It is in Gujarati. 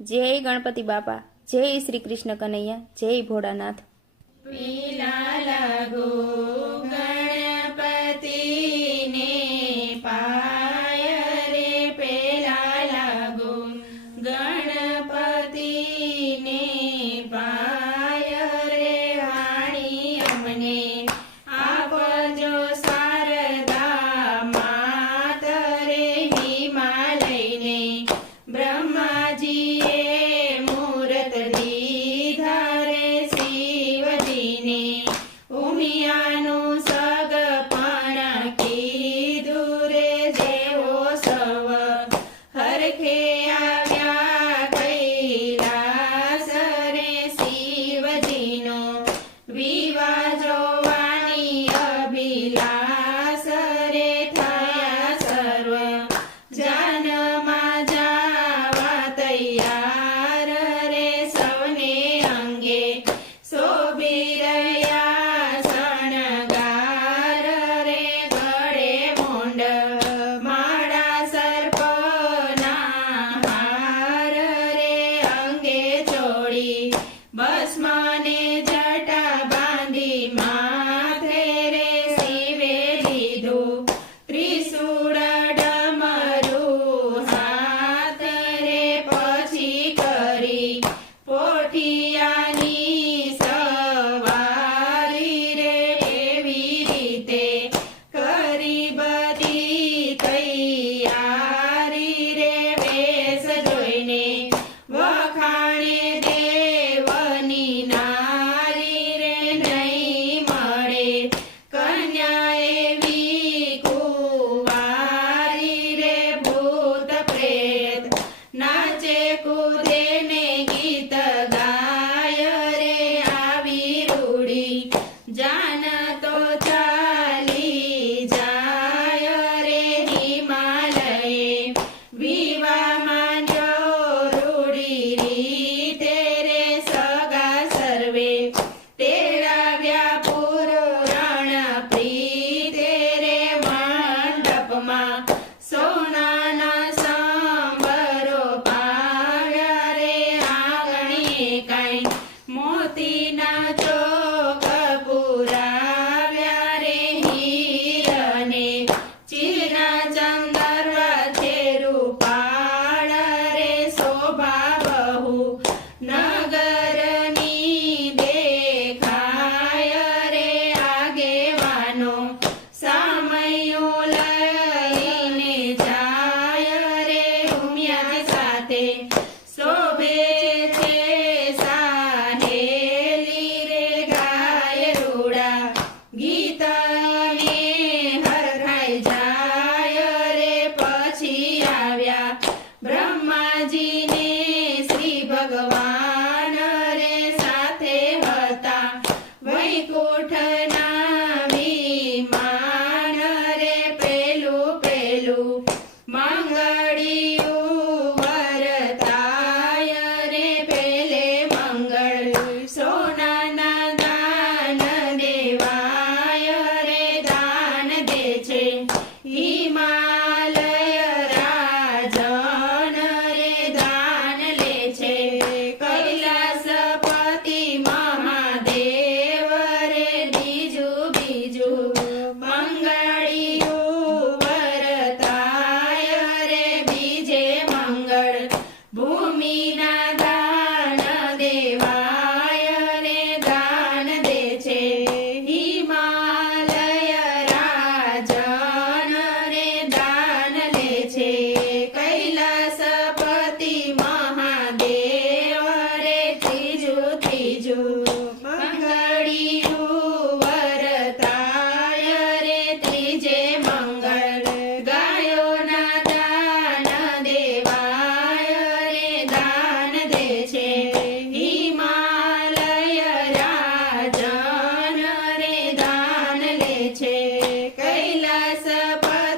જય ગણપતિ બાપા, જય શ્રી કૃષ્ણ કનૈયા, જય ભોળાનાથ। પીલા લાગો ગણપતિને પાય રે, પેલા લાગો ગણપતિને પાય રે, વાણી અમને આપજો શારદા માત રે, હિમાલયને બ્રહ્માજીએ મૂરત દીધા રે, શિવજીને ઉમિયાનું સગપણ કીધું રે, જેવો સવ હરખે આવ્યા કૈલાસ રે, શિવજીનો વિવાહ જોવાની અભિલાષ રે, થયા સર્વ જાનમાં જાવા તૈયાર રે, સૌને અંગે શોભી રહ્યા શણગાર રે, ગળે મોંડ માળા સર્પના હાર રે, અંગે ચોળી ભસ્મને જટા બાંધી માથે રે, શિવે લીધું ત્રિશૂળ ડમરું હાથ રે, પછી કરી પોઠિયાની સવારી રે, એવી રીતે કરી બધી તૈયારી રે, વેશ જોઈને વખાણે દેવની નારી રે, નહીં મળે કન્યા એવી કુંવારી રે, ભૂત પ્રેત નાચે કૂદે ને ગીત ગાય રે, આવી રૂડી જાન તો ચાલી જાય રે, હિમાલયે વિવાહ માંડ્યો રૂડી રીતે રે, સગા સર્વે તેડાવ્યા પુરણ પ્રીતે રે, મંડપમાં સોનાના સંબરો પાવ્યા રે, આંગણીએ કાંઈ મોતીના ચોક પુરાવ્યા રે, હીરને ચીરના ચંદરવા છે રૂપાળ રે, શોભા બહુ નગરની દેખાય રે, આગેવાનો સામયો લઈને જાય રે, ઉમિયા સાથે શોભે છે સાહેલી રે, ગાય રૂડા ગીતને હરખાઈ જાય રે, પછી આવ્યા બ્રહ્માજીને શ્રી ભગવાન રે, સાથે હતા વૈકુંઠના વિમાન રે, પેલું પેલું મંગળિયું વરતાય રે, પેલે મંગળ સોનાના દાન દેવાય રે, દાન દે છે હિમાલય રાજન રે, દાન લે છે કૈલાસપતિ મહાદેવ રે, બીજું બીજું મંગળિયું વરતાય રે, બીજે મંગળ ભૂમિના દાન દેવાય રે, દાન દે છે હિમાલય રાજન રે, દાન લે છે કૈલાસપતિ મહાદેવ રે, ત્રીજું ત્રીજું મંગળિયું વરતાય રે, ત્રીજે મંગળ ગાયોના દાન દેવાય રે, દાન દે છે હિમાલય રાજન રે, દાન લે છે કૈલાસપતિ